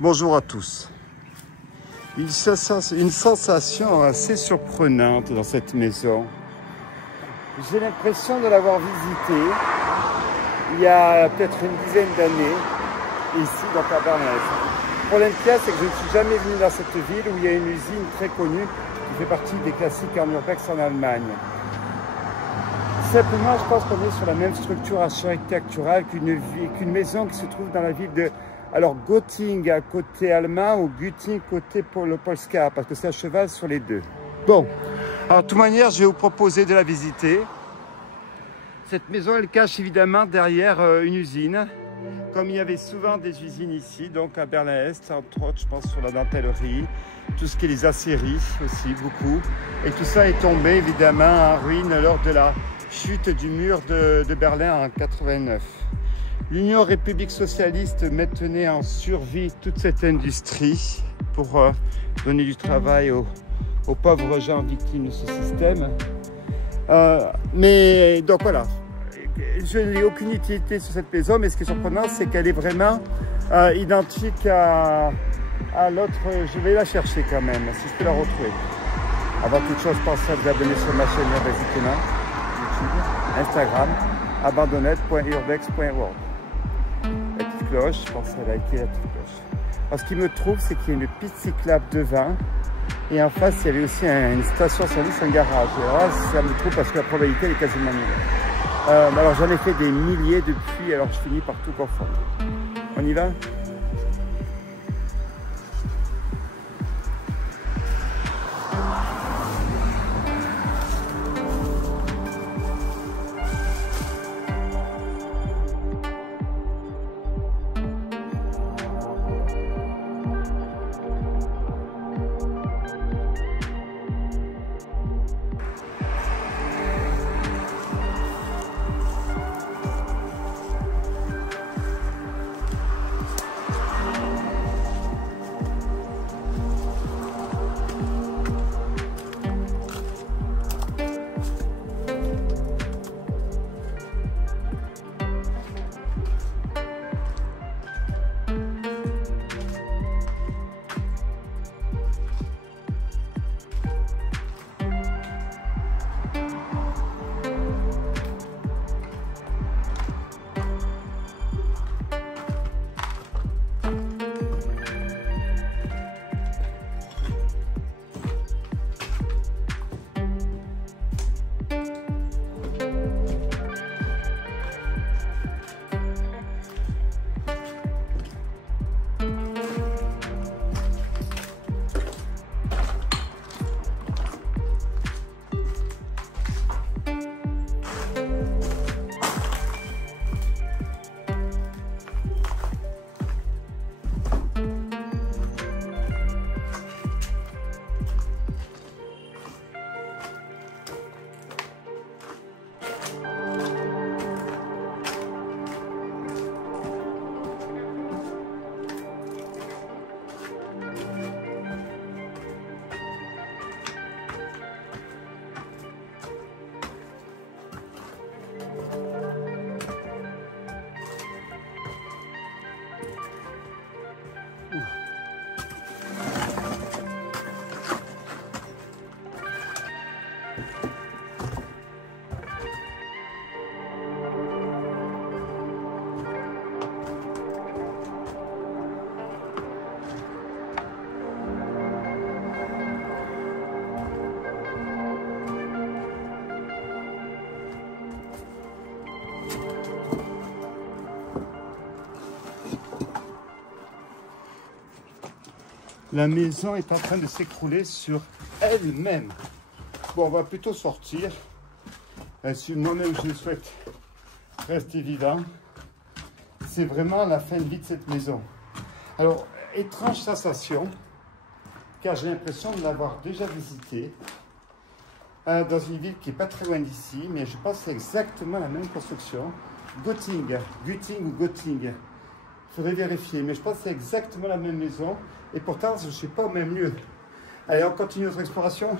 Bonjour à tous. Une sensation assez surprenante dans cette maison. J'ai l'impression de l'avoir visitée il y a peut-être une dizaine d'années, ici donc à Berlin-Est. Le problème qu'il y a, c'est que je ne suis jamais venu dans cette ville où il y a une usine très connue qui fait partie des classiques en urbex en Allemagne. Simplement, je pense qu'on est sur la même structure architecturale qu'une maison qui se trouve dans la ville de Göttingen à côté allemand ou Güting côté Polska, parce que c'est à cheval sur les deux. Bon, alors de toute manière, je vais vous proposer de la visiter. Cette maison, elle cache évidemment derrière une usine, comme il y avait souvent des usines ici, donc à Berlin-Est, entre autres, je pense sur la dentellerie, tout ce qui est les aciéries aussi, beaucoup. Et tout ça est tombé évidemment en ruine lors de la chute du mur de Berlin en 89. L'Union République Socialiste maintenait en survie toute cette industrie pour donner du travail aux pauvres gens victimes de ce système. Mais donc voilà, je n'ai aucune utilité sur cette maison, mais ce qui est surprenant, c'est qu'elle est vraiment identique à l'autre. Je vais la chercher quand même, si je peux la retrouver. Avant toute chose, pensez à vous abonner sur ma chaîne YouTube, Instagram, abandonnette.urbex.world. La petite cloche, je pense à liker la petite cloche. Alors, ce qui me trouve, c'est qu'il y a une piste cyclable devant. Et en face, il y avait aussi une station-service, un garage. Et alors, ça me trouve parce que la probabilité elle est quasiment nulle. Alors, j'en ai fait des milliers depuis, alors je finis par tout confondre. On y va ? La maison est en train de s'écrouler sur elle-même. Bon, on va plutôt sortir. Si moi-même je le souhaite, reste évident. C'est vraiment la fin de vie de cette maison. Alors, étrange sensation, car j'ai l'impression de l'avoir déjà visitée dans une ville qui n'est pas très loin d'ici, mais je pense que c'est exactement la même construction. Güting ou Göttingen. Il faudrait vérifier, mais je pense que c'est exactement la même maison. Et pourtant, je ne suis pas au même lieu. Allez, on continue notre exploration.